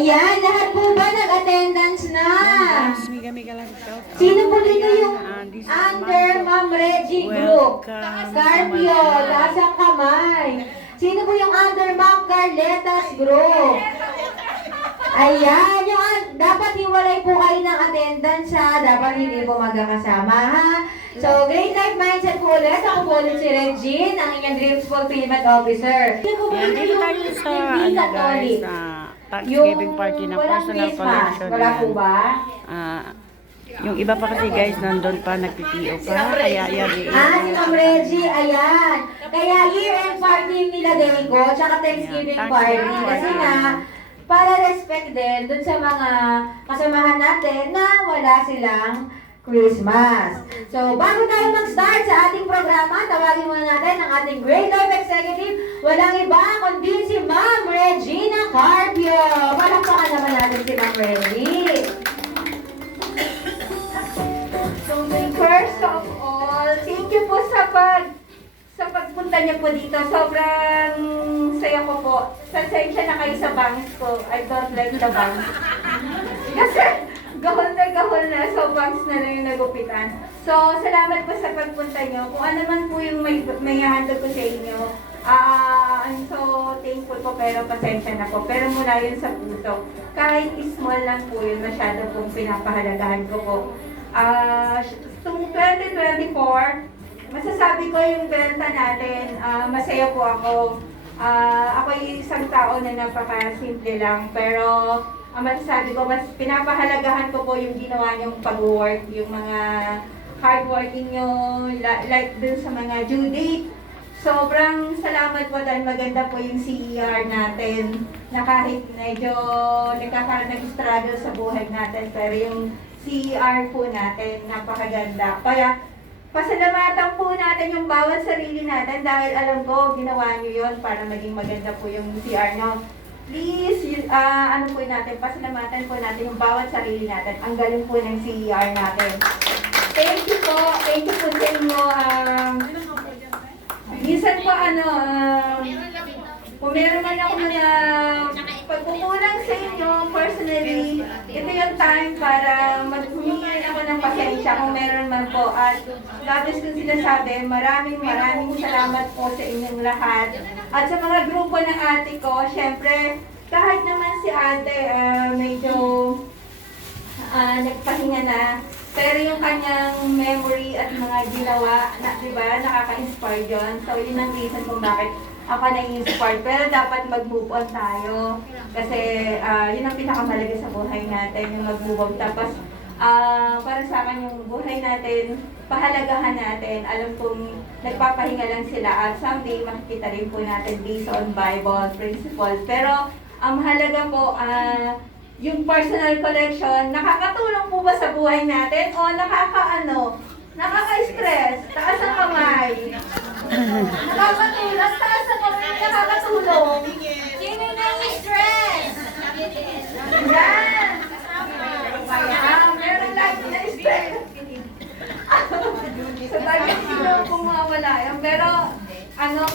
Ayan, lahat po ba nag-attendance na? Miga-miga lang shout out. Sino po dito yung This is under Ma'am Reggie Group? Carpio, taas ang kamay. Sino po yung under Ma'am Carletas Group? Ayan, dapat hiwalay po kayo ng attendance ha. Dapat hindi po magkakasama ha. So, Great Life Mindset po ulit. Ako po ulit si Regine, ang inyong Dreams Fulfillment Officer. Sino po ba Ayan, dito tayo sa hindi Catholic? Thanksgiving party na Walang personal Christmas. collection. Wala po Ayan. ba? Yung iba pa kasi guys, nandun pa, nagtitiyo pa. Kaya yan. Si Ma'am Reggie, ayan. Kaya year-end party yung nilagay ko, tsaka Thanksgiving party. Kasi nga, para respect din dun sa mga kasamahan natin na wala silang Christmas. So, bago tayo mag-start sa ating programa, tawagin muna natin ang ating Great Life Executive. Walang iba kundi si Ma'am Regina Carpio. Palakpakan naman natin si Ma'am Reggie. So, first of all, thank you po sa pagpunta niyo po dito. Sobrang saya ko po. Pasensya na kayo sa bangs ko. I don't like the bangs. Kasi gahol na. So, bangs na lang yung nagupitan. So, salamat po sa pagpunta niyo. Kung ano man po yung may handle ko sa inyo, I'm so thankful po, pero pasensya na po. Pero mula yun sa puso. Kahit small lang po yun, masyado pong pinapahalagahan ko po. 2024, masasabi ko yung benta natin, masaya po ako. Ako yung isang tao na napaka-simple lang, pero ang masasabi ko, mas pinapahalagahan ko po yung ginawa niyong pag-work, yung mga hardworking nyo, like dun sa mga due date. Sobrang salamat po dahil maganda po yung CER natin, na kahit medyo nag-struggle sa buhay natin, pero yung CER po natin, napakaganda. Kaya, pasalamatan po natin yung bawat sarili natin dahil alam ko, ginawa nyo yun para maging maganda po yung CR nyo. Please, ano po natin, pasalamatan po natin yung bawat sarili natin. Ang galing po ng CER natin. Thank you po. Thank you po sa inyo. Minsan po, kung meron man ako na pagkukulang sa inyo, personally, ito yung time para maghumingi ako ng pasensya kung meron man po. At labis kong sinasabi, maraming salamat po sa inyong lahat. At sa mga grupo ng ate ko, syempre, kahit naman si ate medyo nagpahinga na, pero yung kanyang memory at mga ginawa, diba, nakaka-inspire yun. So, yun ang reason kung bakit ako na-inspired. Pero dapat mag-move on tayo. Kasi yun ang pinakamalaga sa buhay natin, yung mag-move on. Tapos, para sa akin yung buhay natin, pahalagahan natin. Alam kong nagpapahinga lang sila at someday makikita rin po natin based on Bible principles. Pero, ang mahalaga po, yung personal collection, nakakatulong po ba sa buhay natin o nakaka-stress? Taas ang kamay. Nakakatulong, taas ang kamay, nakakatulong. Sino na-stress? Yan! Meron lagi na-stress. Sa bagay, sino kung mawala yan. Pero,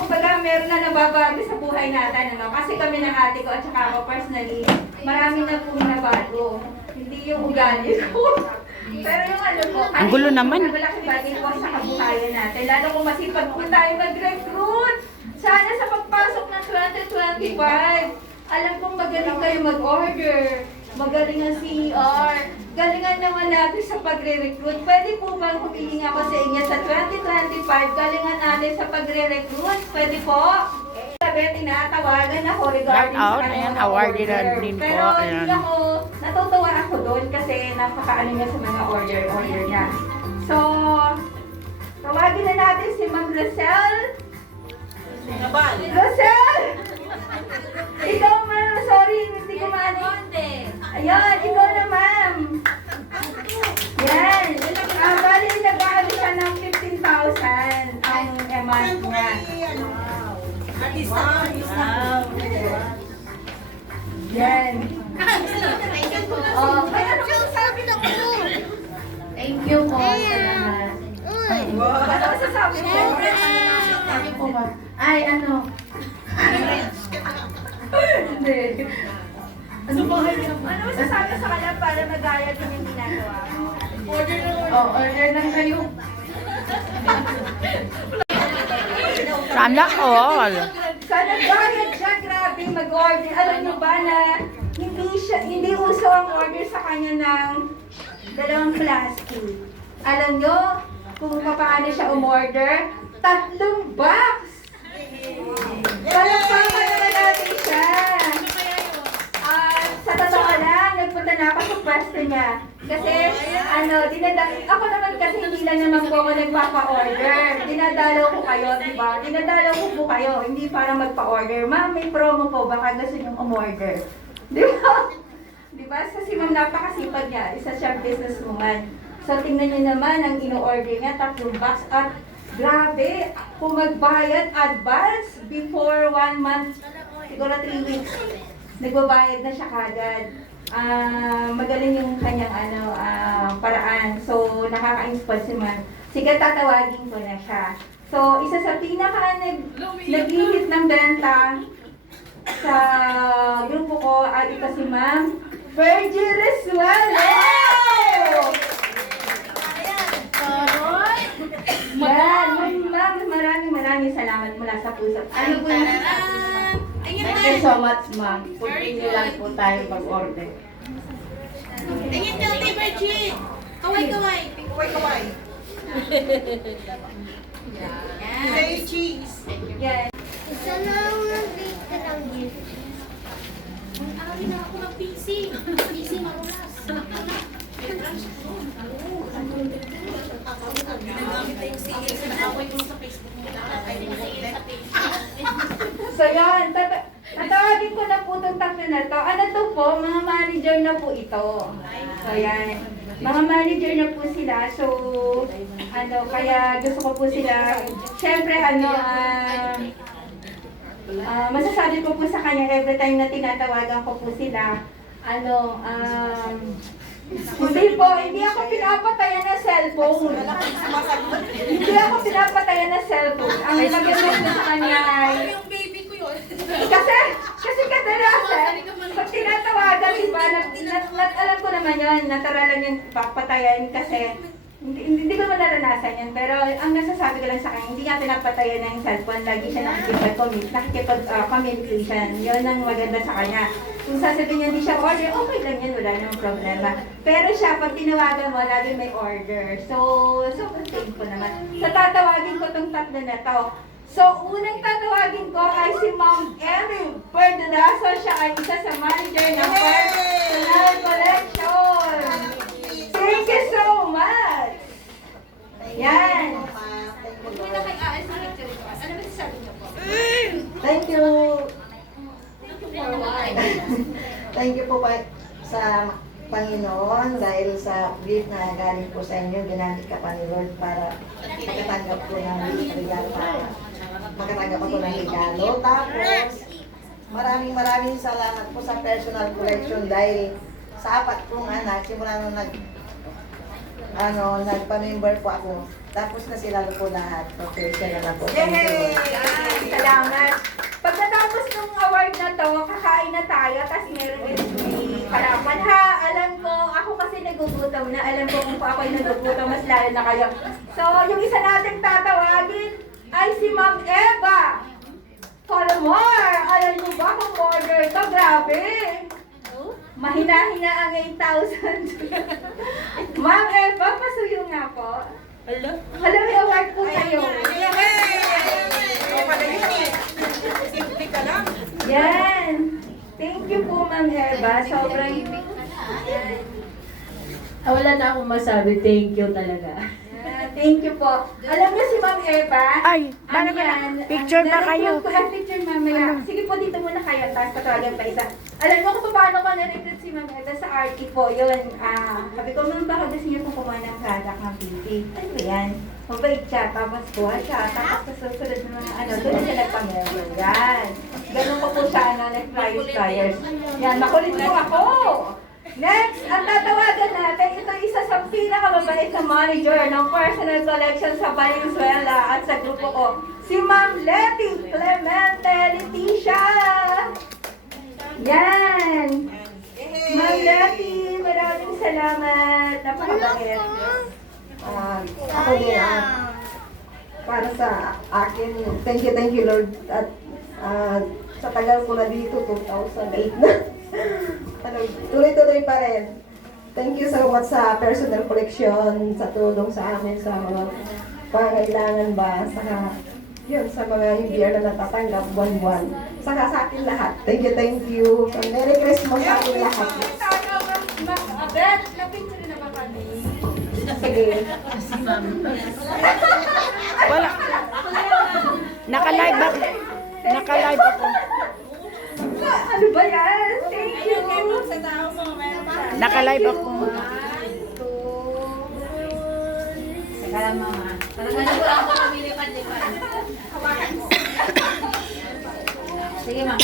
kumbaga, meron na nababago sa buhay natin, Kasi kami ng ate ko at saka ako personally, marami na pong nabago. Hindi yung ugali ko. Pero yung po, ang gulo naman. Malaking bagay po sa kabuhayan natin. Lalo kung masipag po tayo mag-recruit. Sana sa pagpasok ng 2025, alam kong magaling kayo mag-order. Magaling ang CER. Galingan naman natin sa pagre-recruit. Pwede po bang humiling ako sa inyo sa 2025? Galingan natin sa pagre-recruit. Pwede po? Sabi, tinatawagan ako regarding sa kanyang awarded order. din po. Pero hindi ako, natutuwa ako doon kasi napakaano niya sa mga order niya. So, tawagin na natin si Ma'am Rosel. Rosel! Ikaw, ma'am. Sorry, hindi ko maano. Ayan, ikaw na, ma'am. Yan. Bali, nag-aali ka ng 15,000 ang month niya. Yan. May ano kang sabi na ko? Thank you po. Salamat. Ano masasabi mo? Sabi po ba? Ay, ano? Hindi. Ano masasabi sa kanya para magaya din yung ginagawa mo? Order na kayo. Sana all. Sa nagbayad siya, grabe mag-order. Alam niyo ba na hindi uso ang order sa kanya ng 2 plastic. Alam niyo kung paano siya umorder? 3 box! Palagpakan na natin siya. Sa totoo lang, nagpunta na ako sa pwesto niya. Kasi, ako naman kasi hindi lang naman po ako nagpapa-order. Dinadalaw ko kayo, di ba? Dinadalaw ko po kayo, hindi para magpa-order. Ma'am, may promo po, baka gusto niyong umorder. Di ba? Di ba? So, si ma'am napakasipag niya. Isa siyang businesswoman. So, tingnan niyo naman ang ino-order niya, 3 box. At grabe, kung magbayad advance before 1 month, siguro 3 weeks, nagbabayad na siya kagad. Magaling yung kanyang paraan. So, nakaka-inspire si ma'am. Sige, tatawagin ko na siya. So, isa sa pinaka nag-hit ng benta sa grupo ko ay ito si ma'am Virgie Resuelo! Yan, ma'am, maraming salamat mula sa puso. Ano po yung... Thank you so much, ma'am. Continue lang po tayo mag-order. Tingin ka, Ate Virgie! Kaway-kaway! Kaway-kaway. Say cheese. Yan. Isa lang ng bake ka lang dito. Ari na ako ng PC. PC marulas. So yan, tatawagin ko na po itong 3 na to. Ano to po? Mga manager na po ito. So yan. Mga manager na po sila. So, kaya gusto ko po sila, syempre, masasabi ko po sa kanya every time na tinatawagan ko po sila, hindi ako pinapatayan ng cellphone. Hindi ako pinapatayan ng cellphone. Ang maganda ko sa kanya ay, Yung baby ko yun. kasi kadalasan, pag tinatawagan, diba, alam ko naman yun, natara lang yung papatayan kasi hindi ko naranasan yan. Pero ang nasasabi ko lang sa kanya, hindi niya pinapatayan ng cellphone, lagi siya nakikipag-communication. Yun ang maganda sa kanya. Kung sasabihin niya hindi siya order, okay lang yan, wala namang problema. Pero siya, pag tinawagan mo, lagi may order. So thankful naman. So tatawagin ko tong 3 na to. So, unang tatawagin ko ay si Ma'am Emmy Perdonazo. Siya ay isa sa manager ng Personal Collection. Thank you so much! Yan! May nakay-aas na lecture ko. Ano ba sasabi niyo po? Thank you. For what? Thank you po sa Panginoon dahil sa gift na galing po sa inyo, ginamit ka pa ni Lord para makatanggap ko ng regalo makatanggap ako ng regalo. Tapos, maraming salamat po sa Personal Collection dahil sa 4 kong anak, simula nung nagpa-member po ako. Tapos na sila po lahat. Professional na po. Thank you. Yan! Salamat! Pagkatapos ng award na to, kakain na tayo, tapos meron din may parapan ha. Alam ko, ako kasi nagugutom na. Alam ko kung ako'y nagugutom, mas lalo na kayo. So, yung isa natin tatawagin ay si Ma'am Eva Colomor. Alam mo ba kung order to? Grabe! Mahina-hina ang 8,000. Ma'am Eva, pasuyo nga po. Hello, may award po kayo. Simple ka lang. Yan. Thank you po, Ma'am Eva. Sobrang... Wala na akong masabi. Thank you talaga. Thank you po. Alam niyo si Ma'am Eva? Ay, paano ba? Picture pa kayo. Ko ang picture mamaya. Sige po, dito muna kayo. Tapos patawagan pa isa. Alam mo kung paano ko na-recruit si Ma'am Eva sa RT po. Yun. Sabi ko, Ma'am, baka gusto niyo po kumuha ng product ng PT. Ano ba yan? Mabait siya. Tapos kuha siya. Tapos kasusunod ng mga doon na siya nagpamember. Yan. Ganun po po siya, nag-flyers. Yan, makulit po ako. Next, ang tatawagan natin, ito isa sa pinakamabait na manager ng Personal Collection sa Valenzuela at sa grupo ko, si Ma'am Leti Clemente Leticia. Yan. Ma'am Dati, maraming salamat. Napakabait. Ako din, para sa akin, thank you Lord. At sa tagal ko na dito, 2008 na. Tuloy-tuloy pa rin. Thank you so much sa personal collection, sa tulong sa amin, sa mga pangailangan ba, saka yun, sa mga UBR na natatanggap buwan-buwan. Saka sa akin lahat. Thank you. So, Merry Christmas sa akin lahat. Abet, na-picture na ba kami? Sige. Wala. Naka-live ako. Naka-live ako. Ano ba yan? Thank you. Naka-live ako. Teka lang, mama. Talagang ko lang ako pamilipad-lipad. Sige, ma'am.